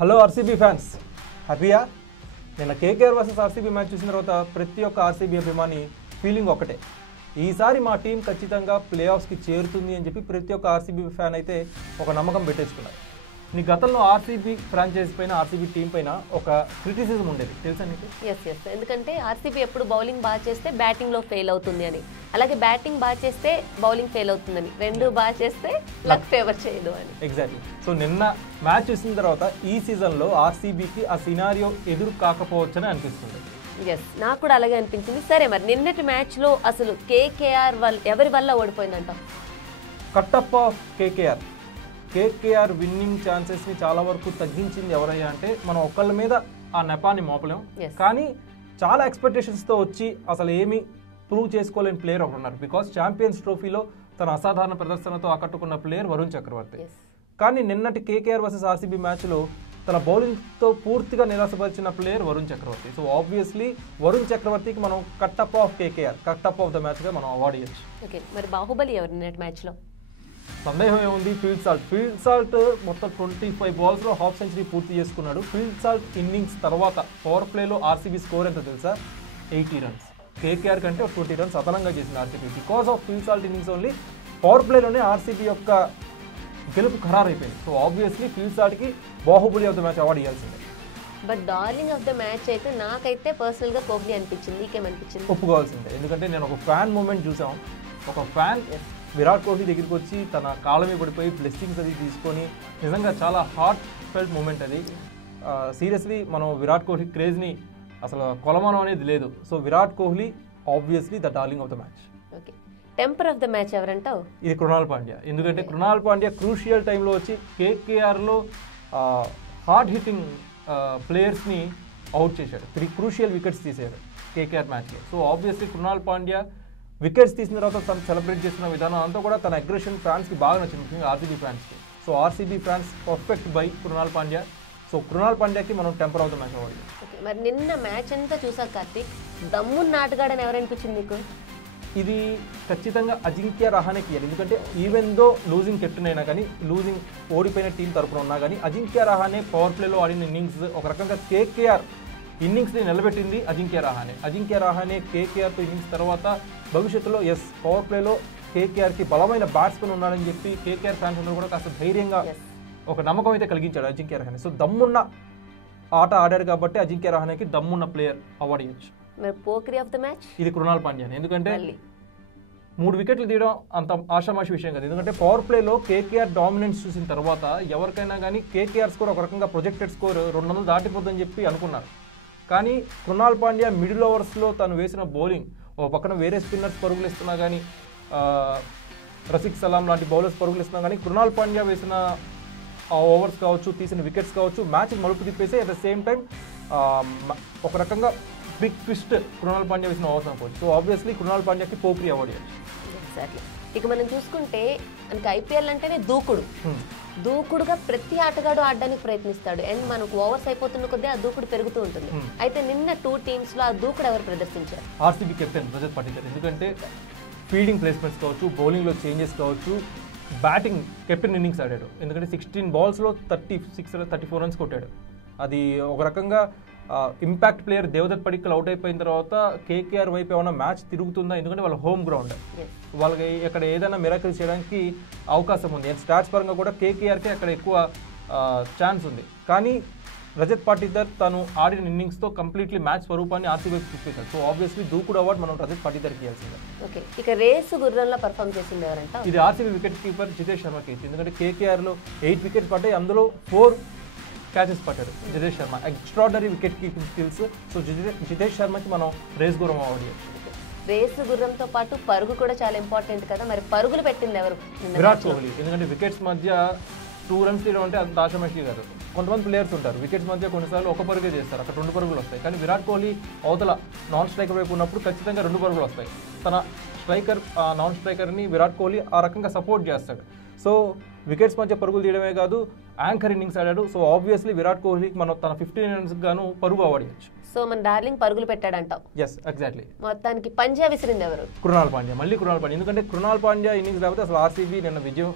Hello RCB fans, హ్యాపీయా? నిన్న KKR versus RCB match చూసిన తర్వాత ప్రతి ఒక్క ఆర్సీబీ అభిమాని ఫీలింగ్ ఒకటే, ఈసారి మా టీం ఖచ్చితంగా ప్లే ఆఫ్స్కి చేరుతుంది అని చెప్పి ప్రతి ఒక్క ఆర్సీబీ ఫ్యాన్ అయితే ఒక నమ్మకం పెట్టేసుకున్నారు. నీ గతంలో ఆర్సీబీ ఫ్రాంచైజ్ పైన, ఆర్సీబీ టీం పైన ఒక క్రిటిసిజం ఉండేది, తెలుసా నీకు? ఎస్ ఎందుకంటే ఆర్సీబీ ఎప్పుడు బౌలింగ్ బాగా చేస్తే బ్యాటింగ్లో ఫెయిల్ అవుతుంది అని, అలాగే బ్యాటింగ్ బాగా చేస్తే బౌలింగ్ ఫెయిల్ అవుతుందని, రెండు బాగా చేస్తే లక్ ఫేవర్ చేయదు అని. ఎగ్జాక్ట్లీ. సో నిన్న మ్యాచ్ చూసిన తర్వాత ఈ సీజన్లో ఆర్సీబీకి ఆ సినారియో ఎదురు కాకపోవచ్చని అనిపిస్తుంది. ఎస్, నాకు కూడా అలాగే అనిపించింది. సరే, మరి నిన్నటి మ్యాచ్లో అసలు కేకేఆర్ ఎవరి వల్ల ఓడిపోయిందంట? కట్టప్ప కేకేఆర్. కేకేఆర్ విన్నింగ్ ఛాన్సెస్ని చాలా వరకు తగ్గించింది ఎవరయ్యా అంటే, మనం ఒకళ్ళ మీద ఆ నెపాన్ని మోపలేం, కానీ చాలా ఎక్స్పెక్టేషన్స్తో వచ్చి అసలు ఏమీ ప్రూవ్ చేసుకోలేని ప్లేయర్ ఒకరు ఉన్నారు. బికాస్ ఛాంపియన్స్ ట్రోఫీలో తన అసాధారణ ప్రదర్శనతో ఆకట్టుకున్న ప్లేయర్ వరుణ్ చక్రవర్తి. కానీ నిన్నటి కేకేఆర్ వర్సెస్ ఆర్సీబీ మ్యాచ్లో తన బౌలింగ్తో పూర్తిగా నిరాశపరిచిన ప్లేయర్ వరుణ్ చక్రవర్తి. సో ఆబ్వియస్లీ వరుణ్ చక్రవర్తికి మనం కట్టప్ ఆఫ్ కేకేఆర్, కట్టప్ ఆఫ్ ద మ్యాచ్గా మనం అవార్డు ఇవ్వచ్చు. ఓకే, మరి బాహుబలి ఎవరు నిన్నటి మ్యాచ్లో? సందేహం ఏముంది, ఫీల్డ్ సాల్ట్ మొత్తం 25 బాల్స్లో హాఫ్ సెంచరీ పూర్తి చేసుకున్నాడు. ఫీల్డ్ సాల్ట్ ఇన్నింగ్స్ తర్వాత పవర్ ప్లేలో ఆర్సీబీ స్కోర్ ఎంత తెలుసా? 80 రన్స్. కేకేఆర్ కంటే 20 రన్స్ అదనంగా చేసింది RCB. Because of Phil Salt innings only power ప్లేలోనే ఆర్సీబీ యొక్క గెలుపు ఖరారైపోయింది. సో ఆబ్వియస్లీ ఫీల్డ్ సాల్ట్కి Baahubali of the match award ఇవ్వాల్సిందే. But darling of the match అయితే నాకైతే పర్సనల్గా కోహ్లీ అనిపించింది. నీకేమనిపించింది? ఒప్పుకోవాల్సిందే, ఎందుకంటే నేను ఒక ఫ్యాన్ మూమెంట్ చూసాం. ఒక ఫ్యాన్ విరాట్ కోహ్లీ దగ్గరికి వచ్చి తన కాళ్ళ పడిపోయి బ్లెస్సింగ్స్ అది తీసుకొని, నిజంగా చాలా హార్ట్ ఫెల్ట్ మూమెంట్ అది. సీరియస్లీ మనం విరాట్ కోహ్లీ క్రేజ్ని అసలు కొలమానం అనేది లేదు. So Virat Kohli obviously the darling of the match. Okay, temper of the match ఎవరంటావు? ఇది కృణాల్ పాండ్యా. ఎందుకంటే కృణాల్ పాండ్యా క్రూషియల్ టైంలో వచ్చి కేకేఆర్లో హార్డ్ హిట్టింగ్ ప్లేయర్స్ని అవుట్ చేశాడు. 3 క్రూషియల్ వికెట్స్ తీసాడు కేకేఆర్ మ్యాచ్లో. So obviously Krunal Pandya wickets తీసిన తర్వాత తను సెలబ్రేట్ చేసిన విధానం అంతా కూడా తన అగ్రెషన్ ఫ్యాన్స్కి బాగా నచ్చింది, ముఖ్యంగా ఆర్సీబీ ఫ్యాన్స్కి. So RCB fans perfect by Krunal Pandya. So Krunal పాండ్యాకి మనం టెంపర్ ఆఫ్ ద మ్యాచ్ అవ్వాలి. ఓకే, మరి నిన్న మ్యాచ్ అంతా చూసాక కార్తీక్, దమ్మున్న ఆటగాడని ఎవరనిపించింది నీకు? ఇది ఖచ్చితంగా అజింక్య రహానేకి ఇవ్వాలి. ఎందుకంటే ఈవెన్ దో లూజింగ్ కెప్టెన్ అయినా కానీ, లూజింగ్ ఓడిపోయిన టీం తరపున ఉన్నా కానీ, అజింక్య రహానే పవర్ ప్లేలో ఆడిన ఇన్నింగ్స్ ఒక రకంగా కేకేఆర్ ఇన్నింగ్స్ని నిలబెట్టింది అజింక్య రహానే. అజింక్య రహానే కేకేఆర్తో ఇన్నింగ్స్ తర్వాత భవిష్యత్తులో పవర్ ప్లేలో కేకేఆర్కి బలమైన బ్యాట్స్మెన్ ఉన్నాడని చెప్పి కేకేఆర్ ఫ్యాన్స్ అందరూ కూడా కాస్త ధైర్యంగా ఒక నమ్మకం అయితే కలిగించాడు అజింక్య రహానే. సో దమ్మున్న ఆట ఆడారు కాబట్టి అజింక్య రహానేకి దమ్మున్న ప్లేయర్ అవార్డు ఇవ్వచ్చు. పోక్రీ ఆఫ్ ద మ్యాచ్ ఇది కృణాల్ పాండ్యాని. ఎందుకంటే 3 వికెట్లు తీయడం అంత ఆషామాషి విషయం కాదు. ఎందుకంటే పవర్ ప్లేలో కేకేఆర్ డామినెన్స్ చూసిన తర్వాత ఎవరికైనా కానీ కేకేఆర్ స్కోర్ ఒక రకంగా ప్రొజెక్టెడ్ స్కోర్ 200 దాటిపోతుందని చెప్పి అనుకున్నారు. కానీ కృణాల్ పాండ్యా మిడిల్ ఓవర్స్లో తను వేసిన బౌలింగ్, ఓ పక్కన వేరే స్పిన్నర్స్ పరుగులు ఇస్తున్నా కానీ, రసిక్ సలాం లాంటి బౌలర్స్ పరుగులు ఇస్తున్నా కానీ, కృణాల్ పాండ్యా వేసిన ఓవర్స్ కావచ్చు, తీసిన వికెట్స్ కావచ్చు, మ్యాచ్ మలుపు తిప్పేసి అట్ ద సేమ్ టైం ఒక రకంగా బిగ్ ట్విస్ట్ కృణాల్ పాండ్యా వేసిన ఓవర్స్ అనుకోవచ్చు. So obviously Krunal పాండ్యాకి Pokiri award ఇవ్వచ్చు. ఎగ్జాక్ట్లీ. ఇక మనం చూసుకుంటే మనకి ఐపీఎల్ అంటేనే దూకుడుగా ప్రతి ఆటగాడు ఆడడానికి ప్రయత్నిస్తాడు. అండ్ మనకు ఓవర్స్ అయిపోతున్న కొద్దీ ఆ దూకుడు పెరుగుతూ ఉంటుంది. అయితే నిన్న 2 టీమ్స్లో ఆ దూకుడు ఎవరు ప్రదర్శించారు? RCB captain Rajat Patidar. ఎందుకంటే ఫీల్డింగ్ ప్లేస్మెంట్స్ కావచ్చు, బౌలింగ్లో చేంజెస్ కావచ్చు, బ్యాటింగ్ కెప్టెన్ ఇన్నింగ్స్ ఆడాడు. ఎందుకంటే 16 బాల్స్లో 34 రన్స్ కొట్టాడు. అది ఒక రకంగా impact player Devdutt Padikkal out అయిపోయిన తర్వాత కేకేఆర్ వైపు ఏమైనా మ్యాచ్ తిరుగుతుందా? ఎందుకంటే వాళ్ళ హోమ్ గ్రౌండ్, వాళ్ళకి ఇక్కడ ఏదైనా మిరాకిల్స్ చేయడానికి అవకాశం ఉంది. అండ్ స్టాట్స్ పరంగా కూడా కేకేఆర్కే అక్కడ ఎక్కువ ఛాన్స్ ఉంది. కానీ రజత్ పాటిదార్ తను ఆడిన ఇన్నింగ్స్తో కంప్లీట్లీ మ్యాచ్ స్వరూపాన్ని ఆర్సీబీకి చూపించారు. సో ఆబ్వియస్లీ దూకుడు అవార్డు మనం రజత్ పాటిదార్కి ఇవ్వాల్సిందే. ఓకే, ఇక రేసు గుర్రంలో పర్ఫామ్ చేసింది ఎవరంట? ఇది ఆర్సీబీ వికెట్ కీపర్ జితేష్ శర్మకి ఇచ్చింది. ఎందుకంటే కేకేఆర్లో 8 వికెట్స్ పడ్డాయి, అందులో 4 క్యాచెస్ పట్టారు Jitesh Sharma. Extraordinary wicket keeping skills. So Jitesh శర్మకి మనం రేస్ గుర్రం అవార్డు ఇవ్వచ్చు. రేసు గుర్రంతో పాటు పరుగు కూడా చాలా ఇంపార్టెంట్ కదా, మరి పరుగులు పెట్టింది ఎవరు? విరాట్ కోహ్లీ. ఎందుకంటే వికెట్స్ మధ్య 2 రన్స్ తీయడం అంటే అంత ఆషామాషి కాదు. కొంతమంది ప్లేయర్స్ ఉంటారు వికెట్స్ మధ్య కొన్నిసార్లు 1 పరుగే చేస్తారు, అక్కడ 2 పరుగులు వస్తాయి. కానీ విరాట్ కోహ్లీ అవతల నాన్ స్ట్రైకర్ వైపు ఉన్నప్పుడు ఖచ్చితంగా 2 పరుగులు వస్తాయి. తన స్ట్రైకర్ నాన్ స్ట్రైకర్ని విరాట్ కోహ్లీ ఆ రకంగా సపోర్ట్ చేస్తాడు. సో వికెట్స్ మధ్య పరుగులు తీయడమే కాదు, యాంకర్ ఇన్నింగ్స్ ఆడాడు. సో ఆబ్వియస్లీ విరాట్ కోహ్లీకి మనం తన 15 రన్స్ గాను పరుగు అవార్డు ఇవ్వచ్చు. సో మన డార్లింగ్ పరుగులు పెట్టాడంటావు? Yes, exactly. మొత్తానికి పంజా విసిరింది ఎవరు? కృణాల్ పాండ్యా. మళ్ళీ కృణాల్ పాండ్యా. ఎందుకంటే కృణాల్ పాండ్యా ఇన్నింగ్స్ లేకపోతే అసలు ఆర్సీబీ నిన్న విజయం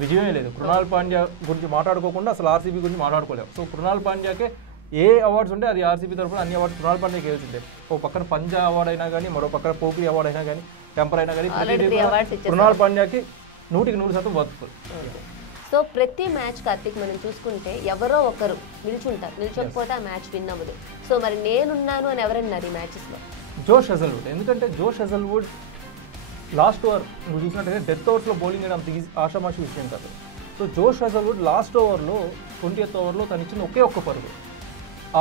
విజయమే లేదు. కృణాల్ పాండ్యా గురించి మాట్లాడుకోకుండా అసలు ఆర్సీబీ గురించి మాట్లాడుకోలేము. సో కృణాల్ పాండ్యాకే ఏ అవార్డ్స్ ఉంటే అది ఆర్సీబీ తరఫున అన్ని అవార్డ్స్ కృణాల్ పాండ్యాకి వెళ్తుంటే, ఓ పక్కన పంజా అవార్డు అయినా కానీ, మరో పక్కన పోక్రీ అవార్డు అయినా కానీ, టెంపర్ అయినా కానీ, కృణాల్ పాండ్యాకి 100% వర్త్ఫుల్. సో ప్రతి మ్యాచ్ కార్తీక్ మనం చూసుకుంటే ఎవరో ఒకరు నిల్చుంటారు, నిల్చోకపోతే ఆ మ్యాచ్ విన్ అవ్వదు. సో మరి నేనున్నాను అని ఎవరన్నారు ఈ మ్యాచెస్లో? జోష్ హెజల్వుడ్. ఎందుకంటే జోష్ హెజల్వుడ్ లాస్ట్ ఓవర్ నువ్వు చూసినట్టయితే డెత్ ఓవర్స్లో బౌలింగ్ చేయడం అంత ఆషామాషి విషయం కాదు. సో జోష్ హెజల్వుడ్ లాస్ట్ ఓవర్లో 20th ఓవర్లో తను ఇచ్చిన ఒకే ఒక్క పరుగు.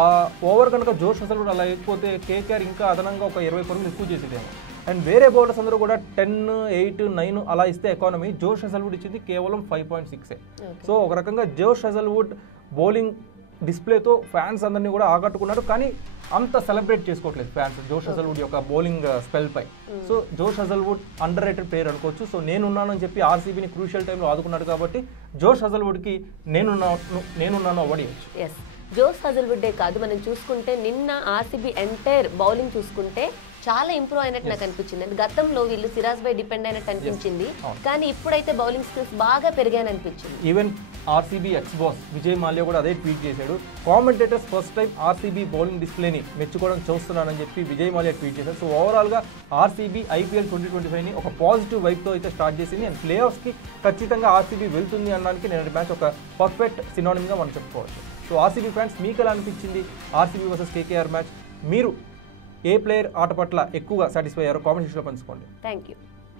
ఆ ఓవర్ కనుక జోష్ హెజల్వుడ్ అలా అయిపోతే కేకేఆర్ ఇంకా అదనంగా ఒక 20 పరుగులు ఎక్కువ చేసేదేమో. అండ్ వేరే బౌలర్స్ అందరూ కూడా 10, 8, 9 అలా ఇస్తే ఎకానమీ, జోష్ హెజల్వుడ్ ఇచ్చింది కేవలం 5.6. సో ఒక రకంగా జోష్ హెజల్వుడ్ బౌలింగ్ డిస్ప్లేతో ఫ్యాన్స్ అందరినీ కూడా ఆకట్టుకున్నారు. కానీ అంత సెలబ్రేట్ చేసుకోవట్లేదు ఫ్యాన్స్ జోష్ హెజల్వుడ్ యొక్క బౌలింగ్ స్పెల్ పై. సో జోష్ హెజల్వుడ్ అండర్ రేటెడ్ ప్లేయర్ అనుకోవచ్చు. సో నేనున్నానని చెప్పి ఆర్సీబీని క్రూషియల్ టైంలో ఆదుకున్నాడు కాబట్టి జోష్ హెజల్వుడ్కి నేనున్నాను అవార్డు ఇవ్వచ్చు. ఎస్, జోష్ హెజల్వుడ్డే కాదు, మనం చూసుకుంటే నిన్న ఆర్సీబీ ఎంటైర్ బౌలింగ్ చూసుకుంటే చాలా ఇంప్రూవ్ అయినట్టు నాకు అనిపించింది. అంటే గతంలో వీళ్ళు సిరాజ్ పై డిపెండ్ అయినట్టు అనిపించింది, కానీ ఇప్పుడైతే బౌలింగ్ స్కిల్స్ బాగా పెరిగాయని అనిపించింది. Even RCB ex boss Vijay Mallya కూడా అదే ట్వీట్ చేశాడు. Commentators first time RCB bowling డిస్ప్లేని మెచ్చుకోవడం చూస్తున్నానని చెప్పి విజయ్ మాల్యా ట్వీట్ చేశారు. సో ఓవరాల్గా ఆర్సీబీ ఐపీఎల్ 2025ని ఒక పాజిటివ్ వైబ్తో అయితే స్టార్ట్ చేసింది. అండ్ ప్లే ఆఫ్స్కి ఖచ్చితంగా ఆర్సీబీ వెళ్తుంది అనడానికి నేను మ్యాచ్ ఒక పర్ఫెక్ట్ సినానిమ్గా మనం చెప్పుకోవచ్చు. సో ఆర్సీబీ ఫ్యాన్స్ మీకు ఎలా అనిపించింది ఆర్సీబీ వర్సెస్ కేకేఆర్ మ్యాచ్? మీరు ఏ ప్లేయర్ ఆట పట్ల ఎక్కువగా సాటిస్ఫై అయ్యారో కామెంట్ సెక్షన్లో పంచుకోండి. Thank you.